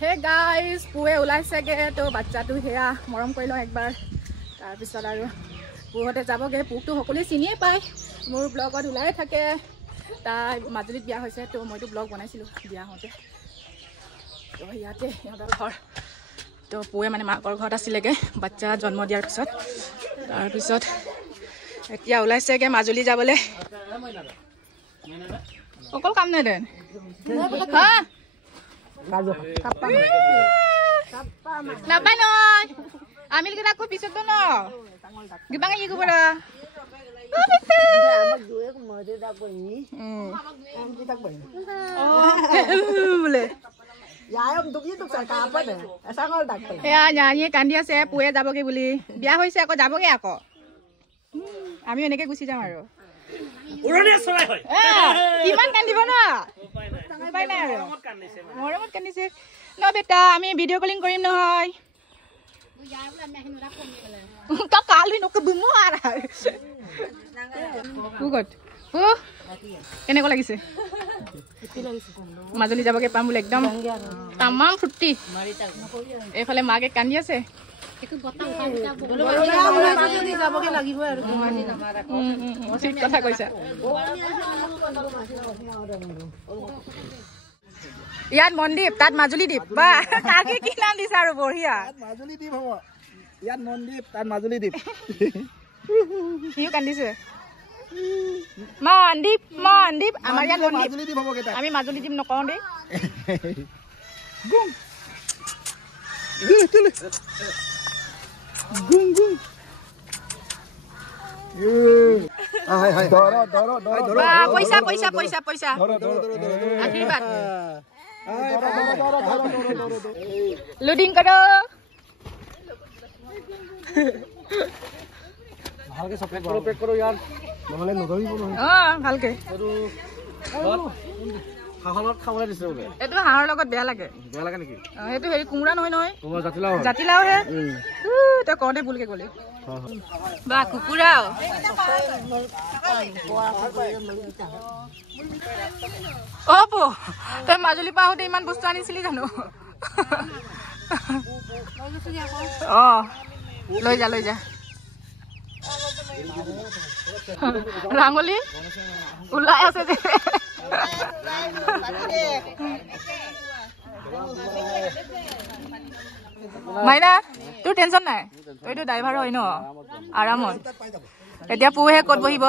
hey guys পুৱে ওলাইছেগে তো বাচ্চাটো সেয়া মৰম কৰি লওঁ একবাৰ তাৰপিছত আৰু পুহঁতে যাবগৈ পুকটো সকলোৱে চিনিয়ে পায় মোৰ ব্লগত ওলাই থাকে তাই মাজুলীত বিয়া হৈছে তো মইতো ব্লগ বনাইছিলোঁ বিয়া হওঁতে তো ইয়াতে সিহঁতৰ ঘৰ তো পুৱে মানে মাকৰ ঘৰত আছিলেগৈ বাচ্চা জন্ম দিয়াৰ পিছত তাৰপিছত এতিয়া ওলাইছেগৈ মাজুলী যাবলৈ অকল কাম নাই দেন নাপায় নহয় আমি আকৌ পিছতো ন কিবা কি কৰিব বোলে কান্দি আছে পুৱে যাবগে বুলি বিয়া হৈছে আকৌ যাবগে আকৌ আমি এনেকে গুচি যাম আৰু কিমান কান্দিব ন উপায় নাই আৰু মৰমত কান্দিছে ন বেটা আমি ভিডিঅ' কলিং কৰিম নহয় তই কালি নকবি মোৰ কেনেকুৱা লাগিছে মাজুলী যাবগে পাম বোলে একদম তামাম ফূৰ্তি এইফালে মাকে কান্দি আছে কথা কৈছা ইয়াত মনদ্বীপ তাত মাজুলী দ্বীপ বা তাকে কি নাম দিছে আৰু বঢ়িয়া মাজুলী দ্বীপ হ'ব ইয়াত মনদ্বীপ তাত মাজুলী দ্বীপ সিও কান্দিছে মনদ্বীপ মনদ্বীপ আমাৰ ইয়াত মাজুলী দ্বীপ হ'ব কেইটা আমি মাজুলী দ্বীপ নকওঁ দেই গুম গুম পইচা পইচা পইচা পইচা আশীৰ্বাদ লোডিং কৰো ভালকে চকলেট পেক কৰো ইয়াৰ নহলে নধৰিব নহয় ভালকে হাঁহলত খাবলৈ দিছে বোলে এইটো হাঁহৰ লগত বেয়া লাগে নেকি সেইটো হেৰি কোমোৰা নহয় নহয় জাতিলাও হে তই কওঁতে ভুলকে গলি বা কুকুৰাও তই মাজুলী পৰা আহোঁতে ইমান বস্তু আনিছিলি জানো লৈ যা লৈ যা ৰাঙলী ওলাই আছে যে মাইনা তোৰ টেনচন নাই তইতো ড্ৰাইভাৰ হয় ন আৰামত এতিয়া পুহে ক'ত বহিব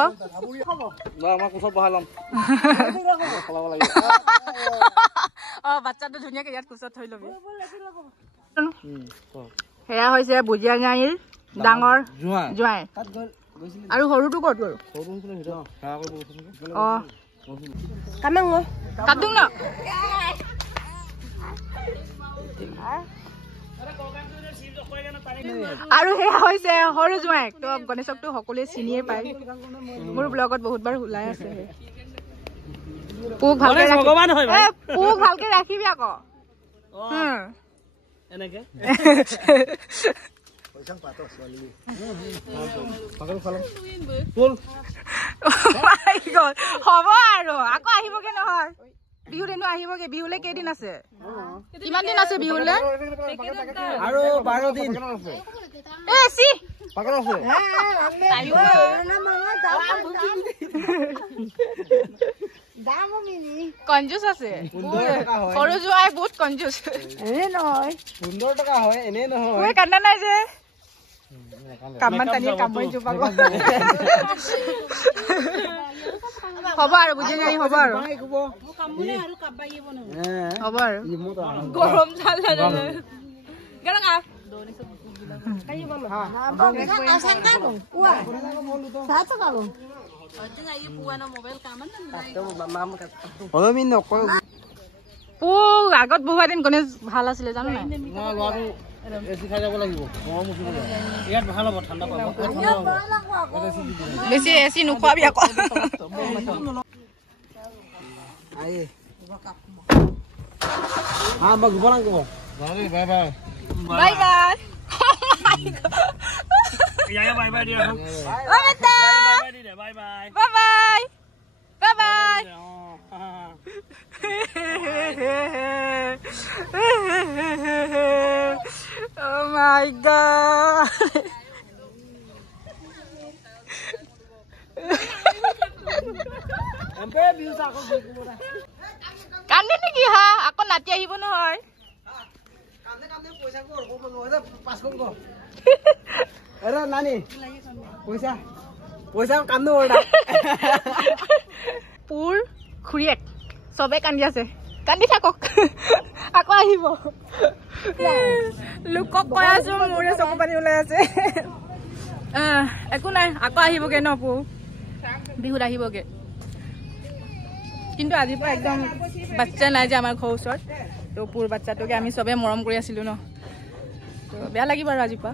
বাচ্চাটো ধুনীয়াকে ইয়াত কোচত থৈ লবি সেয়া হৈছে বুজিয়া গাঁৱৰ ডাঙৰ জোঁৱাই আৰু সৰুটো ক'ত বাৰু কাটুং ন আৰু সেয়া হৈছে সৰু জোঁৱাইক তো গণেশকতো সকলোৱে চিনিয়ে পায় মোৰ ব্লগত বহুতবাৰ ওলাই আছে পোক ভালকে ৰাখিবি আকৌ হ'ব আৰু আকৌ আহিবগে নহয় বিহুত এনো আহিবগে বিহুলে কেইদিন আছে কিমান দিন আছে বিহুলে আৰু 12 দিন কঞ্জুচ আছে সৰু জোঁৱাই বহুত কঞ্জুচ নহয় 15 টকা হয় এনে নহয় কান্দা নাই যে কামমান টানি কামৰি জোপাব হ'ব আৰু বুজি নাই হ'ব আৰু হ'ব আৰু গৰম পোক আগত বহুৱা দিন গণেশ ভাল আছিলে জানো নাই বেছি এচি নোখোৱাবি আকৌ বাই বাই মাই গড কান্দে নেকি হা আকৌ নাতি আহিব নহয় পুৰ খুৰীয়েক চবে কান্দি আছে কান্দি থাকক আকৌ আহিব লোকক কৈ আছো মোৰে চকু পানী ওলাই আছে একো নাই আকৌ আহিবগে ন পু বিহুত আহিবগে কিন্তু আজিৰ পৰা একদম বাচ্চা নাই যে আমাৰ ঘৰৰ ওচৰত তো পুৰ বাচ্চাটোকে আমি চবে মৰম কৰি আছিলো ন তো বেয়া লাগিব আৰু আজিৰ পৰা